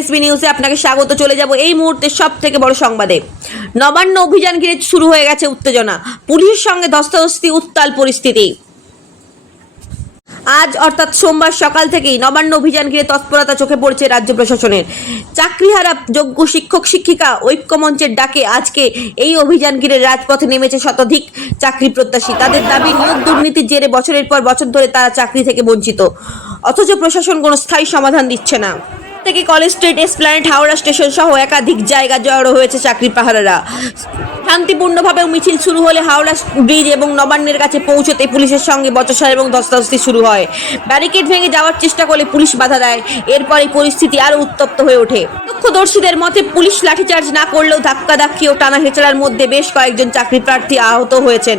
SB নিউজে আপনাকে স্বাগত। চলে যাব এই মুহূর্তের সবথেকে বড় সংবাদে। নবান্ন অভিযান ঘিরে শুরু হয়ে গেছে উত্তেজনা, পুলিশের সঙ্গে ধস্তাধস্তি, উত্তাল পরিস্থিতি। আজ অর্থাৎ সোমবার সকাল থেকেই নবান্ন অভিযান ঘিরে তৎপরতা চোখে পড়ছে রাজ্য প্রশাসনের। চাকরিহারা যোগ্য শিক্ষক শিক্ষিকা ঐক্যমঞ্চের ডাকে আজকে এই অভিযান ঘিরে রাজপথে নেমেছে শতাধিক চাকরি প্রত্যাশী। তাদের দাবি, নিয়োগ দুর্নীতির জেরে বছরের পর বছর ধরে তারা চাকরি থেকে বঞ্চিত, অথচ প্রশাসন কোনো স্থায়ী সমাধান দিচ্ছে না। থেকে college street, Esplanade, Howrah station সহ একাধিক জায়গা জড়ো হয়েছে চাকরি পাহারারা। শান্তিপূর্ণভাবে মিছিল শুরু হলে হাওড়া ব্রিজ এবং নবান্নের কাছে পৌঁছতে পুলিশের সঙ্গে বচসা এবং ধস্তাধস্তি শুরু হয়। ব্যারিকেড ভেঙে যাওয়ার চেষ্টা করলে পুলিশ বাধা দেয়। এরপরে পরিস্থিতি আরও উত্তপ্ত হয়ে ওঠে। প্রত্যক্ষদর্শীদের মতে পুলিশ লাঠিচার্জ না করলেও ধাক্কাধাক্কি ও টানা হেঁচড়ার মধ্যে বেশ কয়েকজন চাকরি প্রার্থী আহত হয়েছেন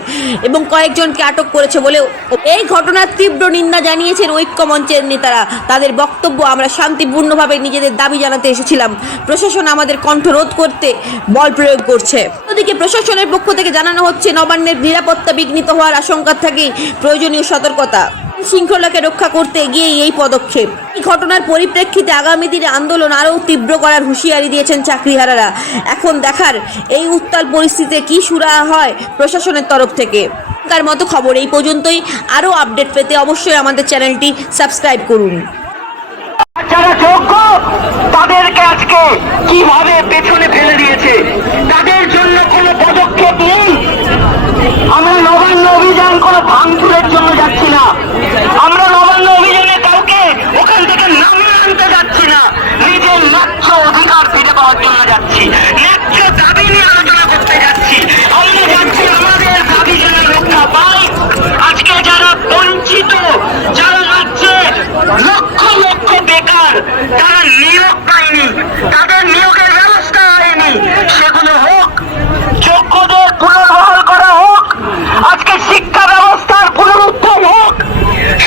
এবং কয়েকজনকে আটক করেছে বলেও এই ঘটনার তীব্র নিন্দা জানিয়েছেন ঐক্যমঞ্চের নেতারা। তাদের বক্তব্য, আমরা শান্তিপূর্ণভাবে নিজেদের দাবি জানাতে এসেছিলাম, প্রশাসন আমাদের কণ্ঠরোধ করতে বল প্রয়োগ করছে। অন্যদিকে প্রশাসনের পক্ষ থেকে জানানো হচ্ছে, নবান্নের নিরাপত্তা বিঘ্নিত হওয়ার আশঙ্কা থেকেই প্রয়োজনীয় সতর্কতা, শৃঙ্খলাকে রক্ষা করতে গিয়ে এই পদক্ষেপ। এই ঘটনার পরিপ্রেক্ষিতে আগামী দিনে আন্দোলন আরও তীব্র করার হুঁশিয়ারি দিয়েছেন চাকরিহারারা। এখন দেখার এই উত্তাল পরিস্থিতিতে কি সুরাহা হয় প্রশাসনের তরফ থেকে। তার মতো খবর এই পর্যন্তই। আরও আপডেট পেতে অবশ্যই আমাদের চ্যানেলটি সাবস্ক্রাইব করুন। যারা যোগ্য তাদেরকে আজকে কিভাবে পেছনে ফেলে দিয়েছে, তাদের জন্য কোনো পদক্ষেপ নেই। আমরা নবান্ন অভিযান কোনো ভাঙচুরের জন্য যাচ্ছি না, আমরা নবান্ন অভিযানে কাউকে ওখান থেকে নামিয়ে আনতে যাচ্ছি না, নিজের ন্যায্য অধিকার ফিরে পাওয়ার জন্য যাচ্ছি, ন্যায্য দাবি নিয়ে আলোচনা করতে যাচ্ছি। আমরা যাচ্ছি আমাদের দাবি যেন রক্ষা পায়। আজকে যারা বঞ্চিত, যারা রাজ্যে লক্ষ লক্ষ বেকার, তারা নিয়োগ পায়নি, তাদের নিয়োগের ব্যবস্থা হয়নি, সেগুলো হোক। যোগ্যদের পুনর্বহাল করা হোক। আজকে শিক্ষা ব্যবস্থার পুনরুত্থান হোক।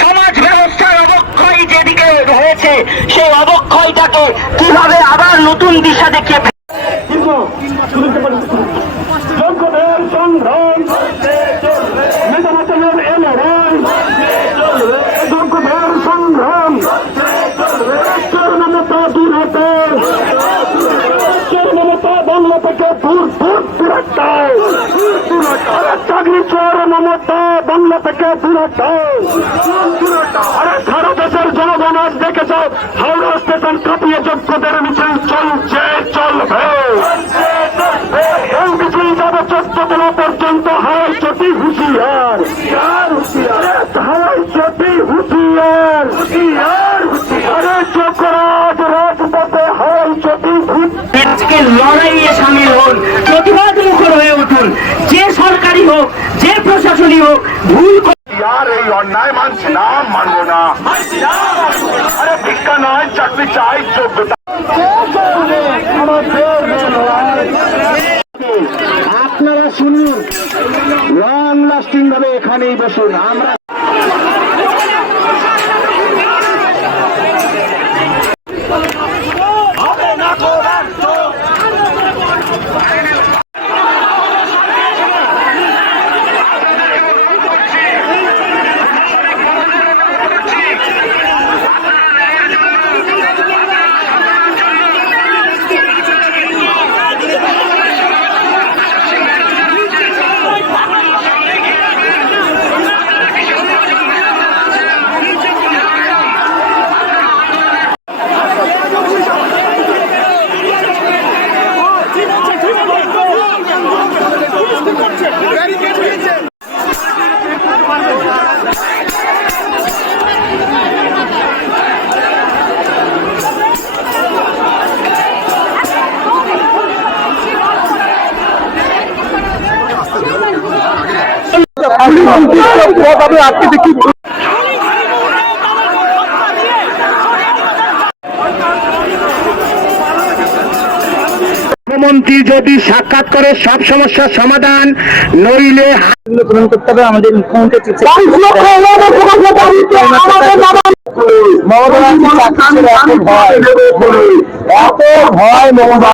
সমাজ ব্যবস্থার অবক্ষয় যেদিকে হয়েছে, সেই অবক্ষয়টাকে কিভাবে আবার নতুন দিশা দেখিয়ে যোগ্যদের সংগ্রাম, মেধাবতনের এলড়াই, যোগ্যদের সংগ্রাম, মমতা দূর হতে, মমতা বাংলা থেকে দূর দূর দূরটাও, চাকরি চোর মমতা বাংলা থেকে দূরটাও। আরে সারা দেশের জনগণ আজ দেখেছ, হাওড়া স্টেশন কাঁপিয়ে যোগ্যদের মিছিল চলছে, চলবে। এই মিছিল যাবে 14 পর্যন্ত। হাওয়াই চটি হুঁশিয়ার, হাওয়াই চটি হুঁশিয়ার, আরে চক্রাজ রাজপথে হাওয়াই চটি। আজকে লড়াইয়ে সামিল হন, প্রতিবাদ মুখর হয়ে উঠুন। যে সরকারি হোক, যে প্রশাসনই হোক, ভুল আর এই অন্যায় মানছি না, মানবো না। আরে ভিক্ষা নয়, চাকরি চাই, যোগ্যতা। আপনারা শুনুন, লং লাস্টিং ভাবে এখানেই বসুন। আমরা মুখ্যমন্ত্রী যদি সাক্ষাৎ করে সব সমস্যার সমাধান, নইলে গ্রহণ করতে হবে। আমাদের মুখ্যমন্ত্রী মমতা